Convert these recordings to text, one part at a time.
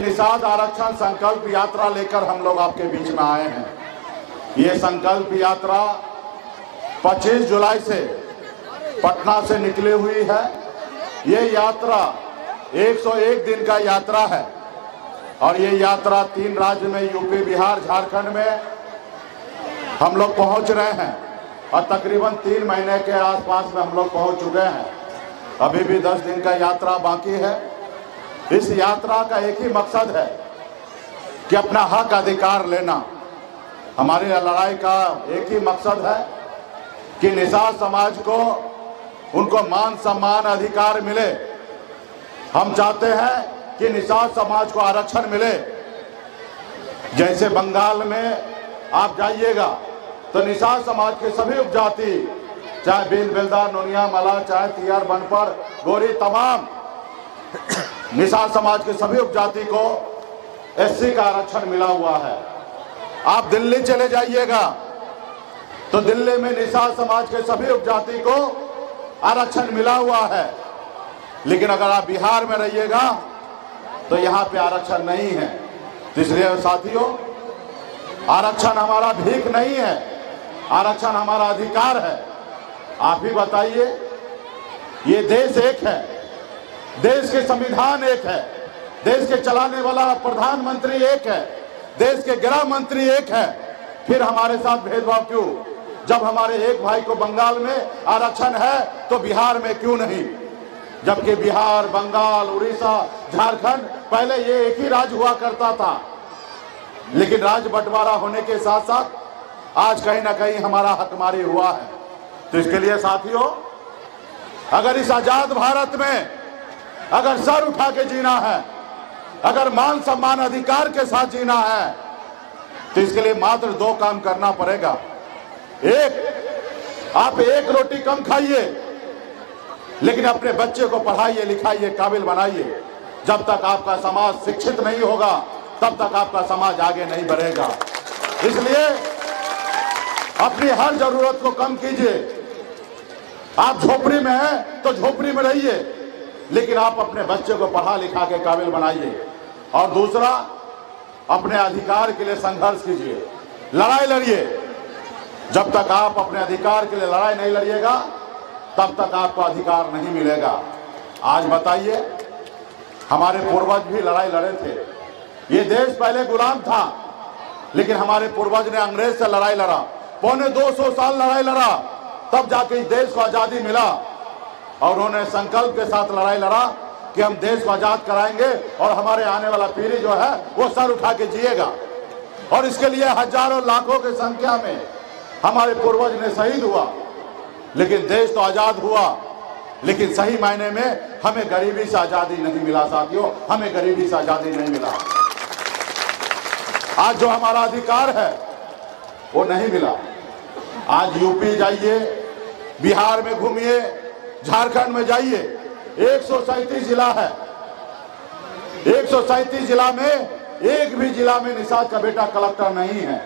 निषाद आरक्षण संकल्प यात्रा लेकर हम लोग आपके बीच में आए हैं। ये संकल्प यात्रा 25 जुलाई से पटना से निकली हुई है। ये यात्रा 101 दिन का यात्रा है और ये यात्रा 3 राज्य में यूपी, बिहार, झारखंड में हम लोग पहुंच रहे हैं और तकरीबन 3 महीने के आसपास में हम लोग पहुंच चुके हैं। अभी भी 10 दिन का यात्रा बाकी है। इस यात्रा का एक ही मकसद है कि अपना हक अधिकार लेना। हमारी लड़ाई का एक ही मकसद है कि निषाद समाज को उनको मान सम्मान अधिकार मिले। हम चाहते हैं कि निषाद समाज को आरक्षण मिले। जैसे बंगाल में आप जाइएगा तो निषाद समाज के सभी उपजाति, चाहे भील, बेलदार, नोनिया, मला, चाहे तियार, बनपड़, गोरी, तमाम निषाद समाज के सभी उपजाति को एससी का आरक्षण मिला हुआ है। आप दिल्ली चले जाइएगा तो दिल्ली में निषाद समाज के सभी उपजाति को आरक्षण मिला हुआ है। लेकिन अगर आप बिहार में रहिएगा तो यहाँ पे आरक्षण नहीं है। तो इसलिए साथियों, आरक्षण हमारा भीख नहीं है, आरक्षण हमारा अधिकार है। आप ही बताइए, ये देश एक है, देश के संविधान एक है, देश के चलाने वाला प्रधानमंत्री एक है, देश के गृह मंत्री एक है, फिर हमारे साथ भेदभाव क्यों? जब हमारे एक भाई को बंगाल में आरक्षण है तो बिहार में क्यों नहीं? जबकि बिहार, बंगाल, उड़ीसा, झारखंड पहले ये एक ही राज्य हुआ करता था, लेकिन राज्य बंटवारा होने के साथ साथ आज कहीं ना कहीं हमारा हकमारी हुआ है। तो इसके लिए साथियों, अगर इस आजाद भारत में अगर सर उठा के जीना है, अगर मान सम्मान अधिकार के साथ जीना है, तो इसके लिए मात्र 2 काम करना पड़ेगा। एक, आप एक रोटी कम खाइए, लेकिन अपने बच्चे को पढ़ाइए, लिखाइए, काबिल बनाइए। जब तक आपका समाज शिक्षित नहीं होगा तब तक आपका समाज आगे नहीं बढ़ेगा। इसलिए अपनी हर जरूरत को कम कीजिए। आप झोपड़ी में हैं तो झोपड़ी में रहिए, लेकिन आप अपने बच्चे को पढ़ा लिखा के काबिल बनाइए। और दूसरा, अपने अधिकार के लिए संघर्ष कीजिए, लड़ाई लड़िए। जब तक आप अपने अधिकार के लिए लड़ाई नहीं लड़िएगा तब तक आपको अधिकार नहीं मिलेगा। आज बताइए, हमारे पूर्वज भी लड़ाई लड़े थे। ये देश पहले गुलाम था, लेकिन हमारे पूर्वज ने अंग्रेज से लड़ाई लड़ा, पौने 200 साल लड़ाई लड़ा, तब जाके इस देश को आजादी मिला। और उन्होंने संकल्प के साथ लड़ाई लड़ा कि हम देश को आजाद कराएंगे और हमारे आने वाला पीढ़ी जो है वो सर उठा के जिएगा। और इसके लिए हजारों लाखों की संख्या में हमारे पूर्वज ने शहीद हुआ। लेकिन देश तो आजाद हुआ, लेकिन सही मायने में हमें गरीबी से आजादी नहीं मिला साथियों, हमें गरीबी से आजादी नहीं मिला। आज जो हमारा अधिकार है वो नहीं मिला। आज यूपी जाइए, बिहार में घूमिए, झारखंड में जाइए, 137 जिला है। 137 जिला में एक भी जिला में निषाद का बेटा कलेक्टर नहीं है।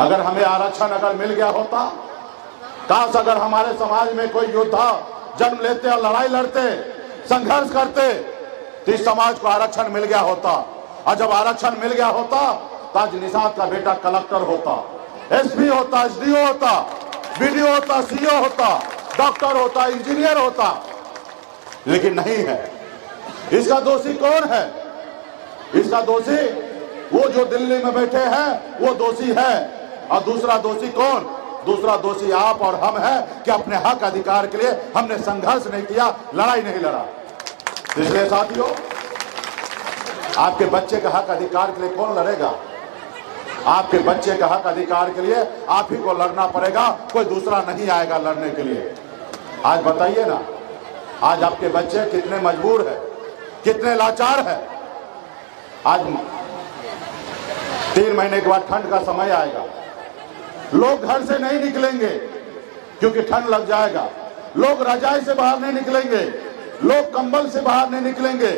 अगर हमें आरक्षण अगर मिल गया होता, काश अगर हमारे समाज में कोई योद्धा जन्म लेते और लड़ाई लड़ते, संघर्ष करते, तो इस समाज को आरक्षण मिल गया होता। और जब आरक्षण मिल गया होता तो आज निषाद का बेटा कलेक्टर होता, एसपी होता, एसडीओ होता, बीडीओ होता, सीओ होता, डॉक्टर होता, इंजीनियर होता, लेकिन नहीं है। इसका दोषी कौन है? इसका दोषी वो जो दिल्ली में बैठे हैं, वो दोषी है। और दूसरा दोषी कौन? दूसरा दोषी आप और हम हैं कि अपने हक अधिकार के लिए हमने संघर्ष नहीं किया, लड़ाई नहीं लड़ा। इसलिए साथियों, आपके बच्चे का हक अधिकार के लिए कौन लड़ेगा? आपके बच्चे का हक अधिकार के लिए आप ही को लड़ना पड़ेगा, कोई दूसरा नहीं आएगा लड़ने के लिए। आज बताइए ना, आज आपके बच्चे कितने मजबूर हैं, कितने लाचार हैं। आज 3 महीने के बाद ठंड का समय आएगा, लोग घर से नहीं निकलेंगे क्योंकि ठंड लग जाएगा, लोग रजाई से बाहर नहीं निकलेंगे, लोग कंबल से बाहर नहीं निकलेंगे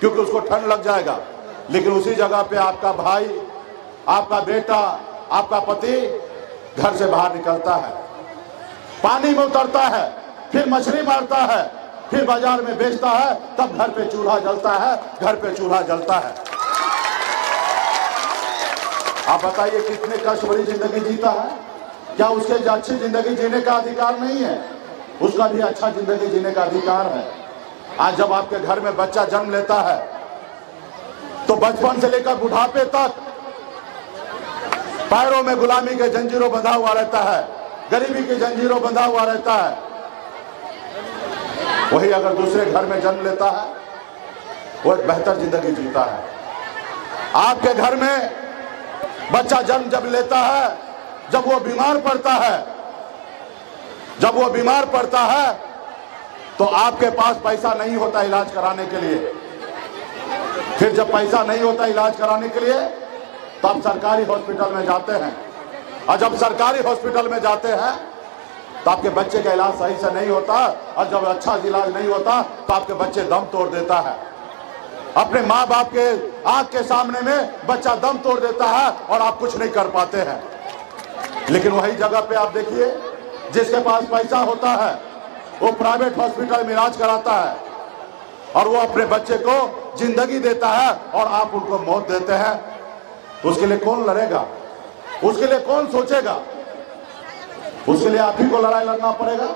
क्योंकि उसको ठंड लग जाएगा। लेकिन उसी जगह पे आपका भाई, आपका बेटा, आपका पति घर से बाहर निकलता है, पानी में उतरता है, फिर मछली मारता है फिर बाजार में बेचता है, तब घर पे चूल्हा जलता है, घर पे चूल्हा जलता है। आप बताइए कितने कष्ट भरी जिंदगी जीता है? क्या उसके अच्छी जिंदगी जीने का अधिकार नहीं है? उसका भी अच्छा जिंदगी जीने का अधिकार है। आज जब आपके घर में बच्चा जन्म लेता है तो बचपन से लेकर बुढ़ापे तक पैरों में गुलामी के जंजीरों बंधा हुआ रहता है, गरीबी की जंजीरों बंधा हुआ रहता है। वही अगर दूसरे घर में जन्म लेता है वो एक बेहतर जिंदगी जीता है। आपके घर में बच्चा जन्म जब लेता है, जब वो बीमार पड़ता है, जब वो बीमार पड़ता है तो आपके पास पैसा नहीं होता इलाज कराने के लिए। फिर जब पैसा नहीं होता इलाज कराने के लिए तो आप सरकारी हॉस्पिटल में जाते हैं, और जब सरकारी हॉस्पिटल में जाते हैं तो आपके बच्चे का इलाज सही से नहीं होता, और जब अच्छा इलाज नहीं होता तो आपके बच्चे दम तोड़ देता है। अपने माँ बाप के आंख के सामने में बच्चा दम तोड़ देता है और आप कुछ नहीं कर पाते हैं। लेकिन वही जगह पे आप देखिए, जिसके पास पैसा होता है वो प्राइवेट हॉस्पिटल में इलाज कराता है और वो अपने बच्चे को जिंदगी देता है और आप उनको मौत देते हैं। तो उसके लिए कौन लड़ेगा? उसके लिए कौन सोचेगा? उसके लिए आप ही को लड़ाई लड़ना पड़ेगा।